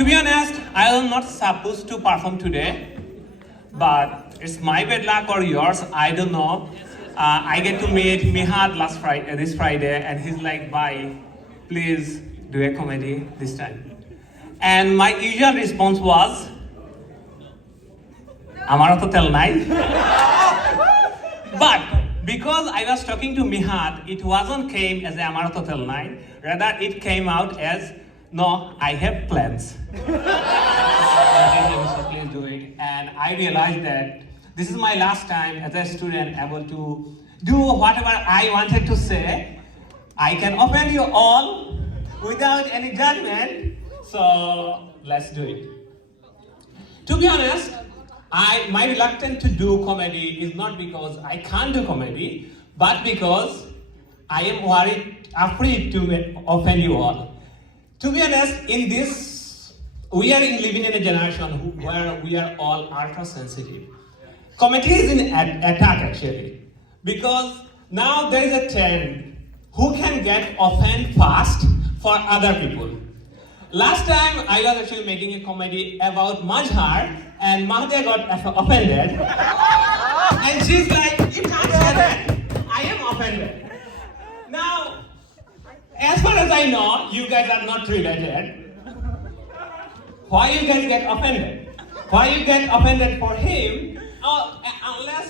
To be honest, I am not supposed to perform today, but it's my bad luck or yours, I don't know. I get to meet Mihad this Friday, and he's like, "Bhai, please do a comedy this time." And my usual response was, "Amaro to tel nai." But because I was talking to Mihad, it wasn't came as Amaro to tel nai. Rather, it came out as, "No, I have plans." So please do it. And I realized that this is my last time as a student able to do whatever I wanted to say. I can offend you all without any judgment. So let's do it. To be honest, my reluctance to do comedy is not because I can't do comedy, but because I am afraid to offend you all. To be honest, we are living in a generation where we are all ultra sensitive. Comedy is in attack actually, because now there is a trend who can get offended fast for other people. Last time I was actually making a comedy about Majhar, and Mahdia got offended, and she's like, "You can't say that, I am offended." Now, as far as I know, you guys are not related. Why you guys get offended? Why you get offended for him? Unless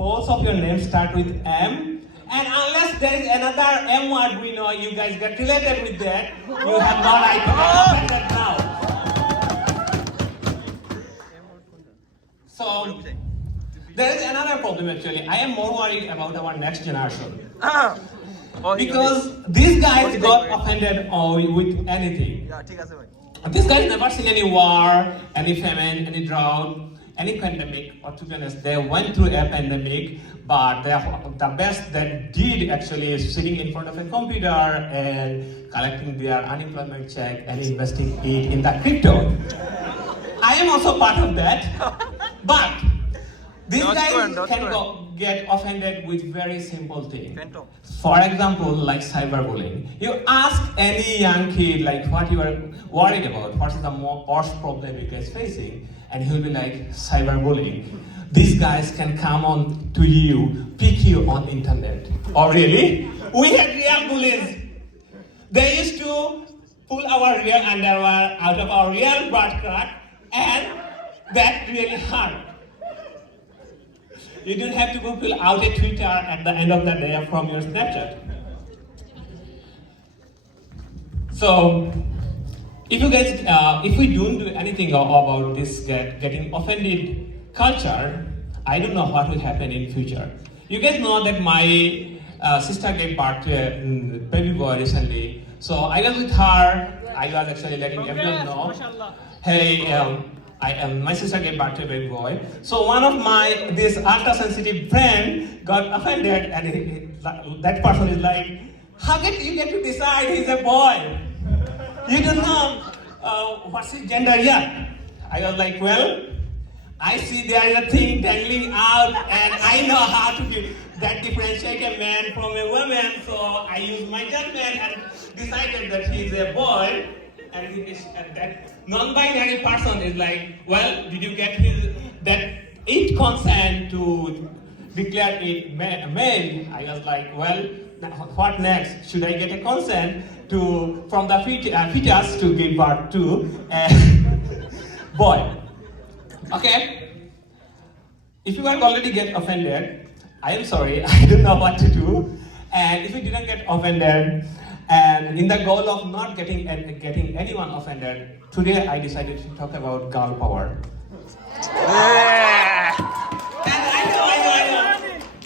both of your names start with M, and unless there is another M word we know, you guys get related with that, you have no right to get offended now. So, there is another problem actually. I am more worried about our next generation. Because these guys got offended with anything. These guys never seen any war, any famine, any drought, any pandemic, or to be honest, they went through a pandemic, but the best they did actually is sitting in front of a computer and collecting their unemployment check and investing it in the crypto. I am also part of that, but these guys can get offended with very simple things. For example, like cyberbullying. You ask any young kid like what you are worried about, what is the worst problem you guys facing, and he'll be like, cyberbullying. These guys can come on to you, pick you on internet. Oh really? We had real bullies. They used to pull our real underwear out of our real butt crack, and that really hurt. You don't have to go fill out a Twitter at the end of the day from your Snapchat. So, if we don't do anything about this getting offended culture, I don't know what will happen in future. You guys know that my sister gave birth to a baby boy recently. So I was with her. I was actually letting everyone know, hey, my sister gave birth to a baby boy. So one of this ultra-sensitive friend got offended, and that person is like, "How can you get to decide he's a boy? You don't know what's his gender yet." I was like, "Well, I see there is a thing dangling out, and I know how to differentiate a man from a woman, so I used my judgment and decided that he's a boy." And that non-binary person is like, "Well, did you get it consent to declare it male?" I was like, "Well, what next? Should I get a consent from the fetus to give birth to a boy?" Okay. If you are already get offended, I am sorry, I don't know what to do. And if you didn't get offended, and in the goal of not getting anyone offended, today I decided to talk about girl power. Yeah. And I know.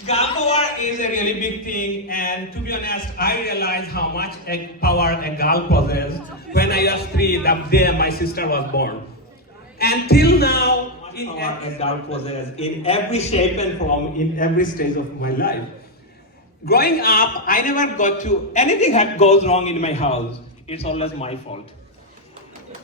Girl power is a really big thing, and to be honest, I realized how much power a girl possesses when I was 3, the day my sister was born. Until now, a girl possesses in every shape and form, in every stage of my life. Growing up, I never got to anything that goes wrong in my house. It's always my fault.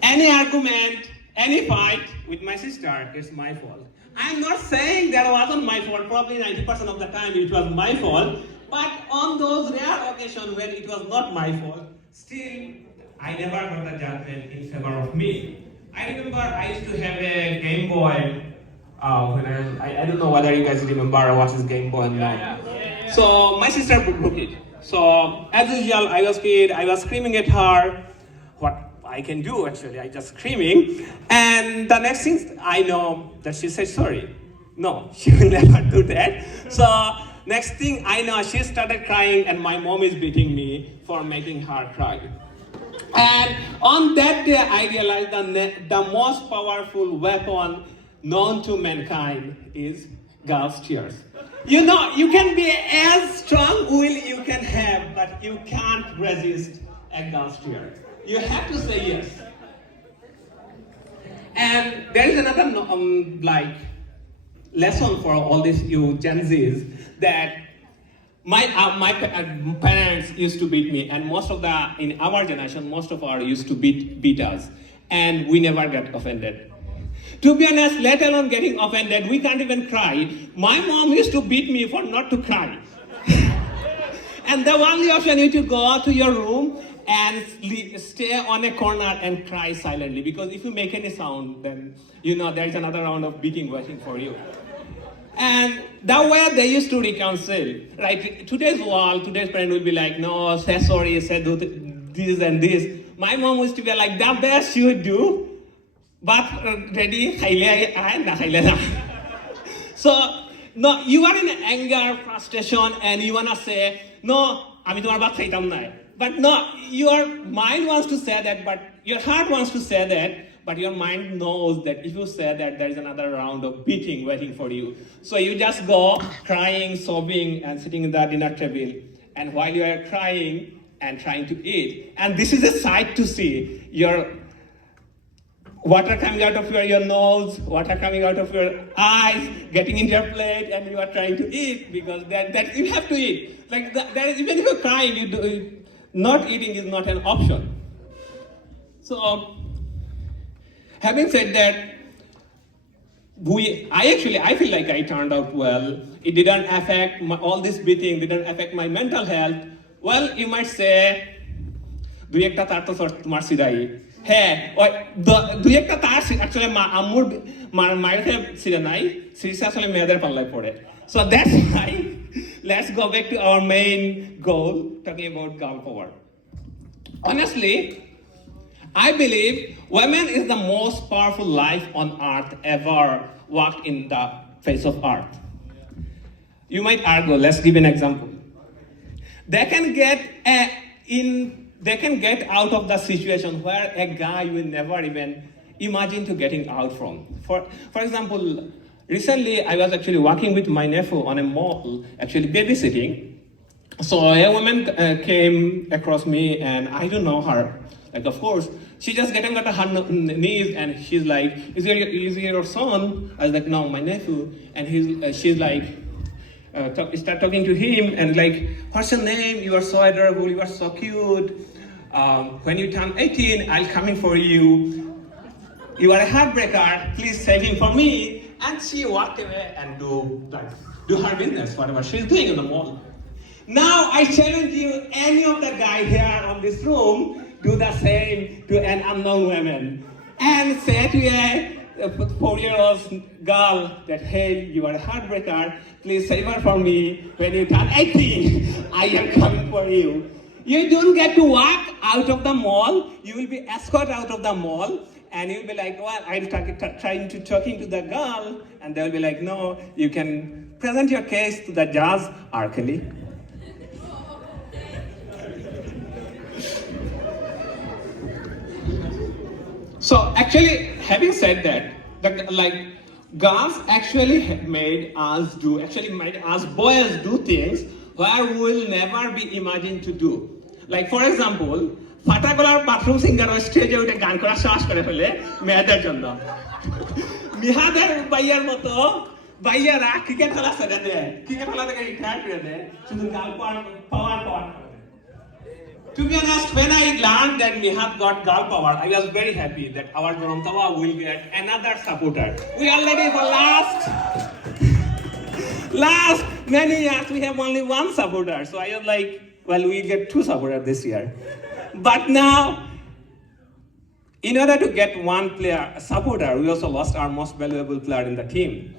Any argument, any fight with my sister, it's my fault. I'm not saying that wasn't my fault. Probably 90% of the time it was my fault. But on those rare occasions when it was not my fault, still I never got a judgment in favor of me. I remember I used to have a Game Boy. When I don't know whether you guys remember what is Game Boy or not. So my sister broke it. So as usual, I was kid. I was screaming at her. What I can do actually, I just screaming. And the next thing I know that she said sorry. No, she will never do that. So next thing I know, she started crying, and my mom is beating me for making her cry. And on that day, I realized the most powerful weapon known to mankind is girls' tears. You know, you can be as strong will you can have, but you can't resist a girl's tear. You have to say yes. And there is another lesson for all these you Gen Zs that my parents used to beat me, and in our generation, most of our used to beat us, and we never get offended. To be honest, let alone getting offended, we can't even cry. My mom used to beat me for not to cry. And the only option is to go to your room and stay on a corner and cry silently, because if you make any sound, then you know there's another round of beating waiting for you. And that way they used to reconcile. Like today's parent will be like, no, say sorry, say do this and this. My mom used to be like, the best you do, but ready, so no, you are in anger, frustration, and you wanna say, no, আমি তোমার বাদ খাইতাম না. But no, your mind wants to say that, but your heart wants to say that, but your mind knows that if you say that, there is another round of beating waiting for you. So you just go crying, sobbing, and sitting in the dinner table, and while you are crying and trying to eat, and this is a sight to see, your water coming out of your nose, water coming out of your eyes, getting into your plate, and you are trying to eat, because that you have to eat. Like that is, even if you're crying, not eating is not an option. So, having said that, I feel like I turned out well. It didn't affect all this beating, didn't affect my mental health. Well, you might say, দুই একটা তার তো তোমার সিরাই হ্যাঁ ওই দুই একটা তার অ্যাকচুয়ালি আম্মুর মায়ের খেয়ে সিরে নাই সিরিজে আসলে মেয়েদের পাল্লায় পড়ে so that's why let's go back to our main goal, talking about girl power. Honestly, I believe women is the most powerful life on earth ever walked in the face of earth. You might argue, let's give an example. They can get out of the situation where a guy will never even imagine to getting out from. For example, recently I was actually working with my nephew on a mall, actually babysitting. So a woman came across me, and I don't know her. Like, of course, she just getting on her knees, and she's like, "Is he your son?" I was like, "No, my nephew." And she's like, start talking to him, and like, "What's your name? You are so adorable. You are so cute. When you turn 18, I'll come in for you. You are a heartbreaker. Please save him for me." And she walked away and do her business, whatever she's doing in the mall. Now I challenge you, any of the guy here on this room, do the same to an unknown woman, and say to a 4-year-old girl that, hey, you are a heartbreaker. Please save her for me. When you turn 18, I am coming for you. You don't get to walk out of the mall. You will be escorted out of the mall, and you'll be like, well, I'm talking to the girl, and they'll be like, no, you can present your case to the judge, Arkely. So actually, having said that, girls actually made us boys do things where we will never be imagined to do. Like for example, ফাটাগোলার bathroom singer স্টেজে উঠে গান করা সাহস করে ফেলে মেয়েদের জন্য মিহাদের বাইয়ার মতো বাইয়ারা ক্রিকেট খেলা ছেড়ে দেয় ক্রিকেট খেলা থেকে রিটায়ার করে দেয় শুধু গান পাওয়ার To be honest, when I learned that Mihad got girl power, I was very happy that our Gorontawa will get another supporter. We already for last many years we have only one supporter. So I was like, well, we'll get 2 supporters this year. But now, In order to get one player, a supporter, we also lost our most valuable player in the team.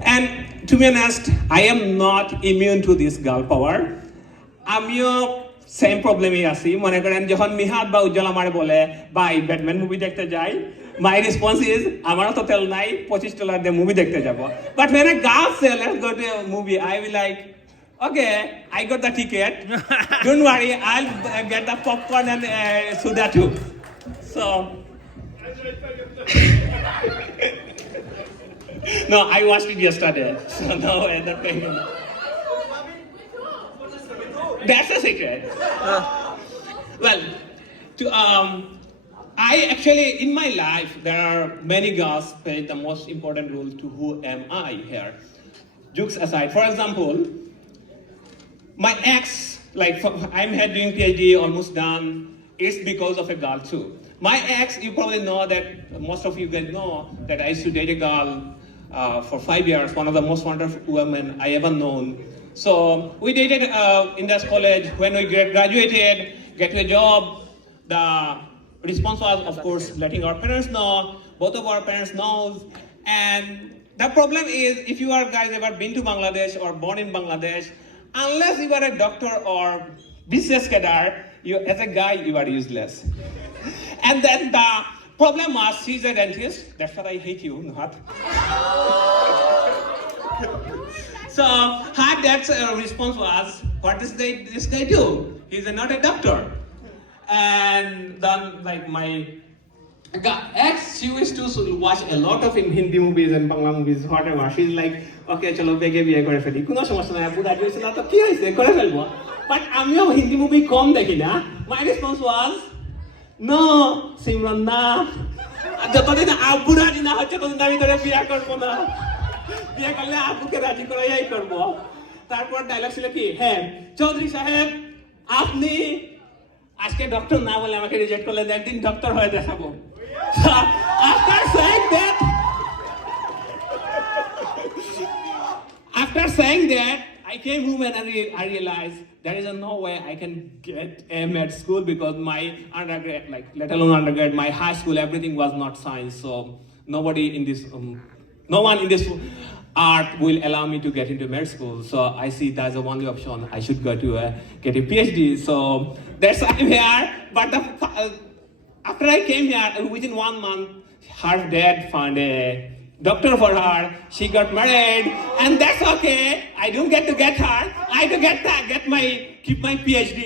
And to be honest, I am not immune to this girl power. আমিও same প্রবলেমই আছি মনে করেন যখন মিহাদ বা উজ্জ্বল আমারে বলে ভাই Batman movie দেখতে যাই মাই রেসপন্স ইজ আমারও তো তেল নাই $25 দিয়ে মুভি দেখতে যাব but when a girl say let's go to a movie I will like okay I got the ticket don't worry I'll get the popcorn and soda too so no I watched it yesterday so no that thing that's a secret. Well, I actually, in my life, there are many girls play the most important role to who am I here. Jokes aside, for example, my ex, like I'm here doing PhD, almost done, it's because of a girl too. My ex, you probably know that, most of you guys know that I used to date a girl for 5 years, one of the most wonderful women I ever known. So we dated in this college. When we graduated, get a job, the response was, of course, letting our parents know. Both of our parents knows. And the problem is, if you are guys ever been to Bangladesh or born in Bangladesh, unless you are a doctor or business cadre, you, as a guy, you are useless. And then the problem was, she's a dentist. That's what I hate you, not. So her dad's response was, what does this guy do? He's not a doctor. And then like my ex, she used to watch a lot of Hindi movies and Bangla movies, whatever. She's like, okay, chalo bege biye kore feli. Kuno সমস্যা নাই, পুরা দিয়েছে না তো কি হইছে করে ফেলবো। But আমিও হিন্দি মুভি কম দেখি না। My response was, no, Simran না। যতদিন আব্বু রাজি না হচ্ছে ততদিন আমি তোরে বিয়ে করবো না। বিয়ে করলে আপুকে রাজি করাই করব তারপর ডায়লগ ছিল কি হ্যাঁ চৌধুরী সাহেব আপনি আজকে ডক্টর না বলে আমাকে রিজেক্ট করলে একদিন ডক্টর হয়ে দেখাবো after saying that I came home and I realized there is no way I can get a med school because my undergrad, like let alone undergrad, my high school, everything was not science, so nobody in this no one in this art will allow me to get into med school. So I see that's the only option. I should go to get a PhD. So that's why I'm here. But after I came here, within 1 month, her dad found a doctor for her. She got married, and that's okay. I don't get to get her. I to keep my PhD.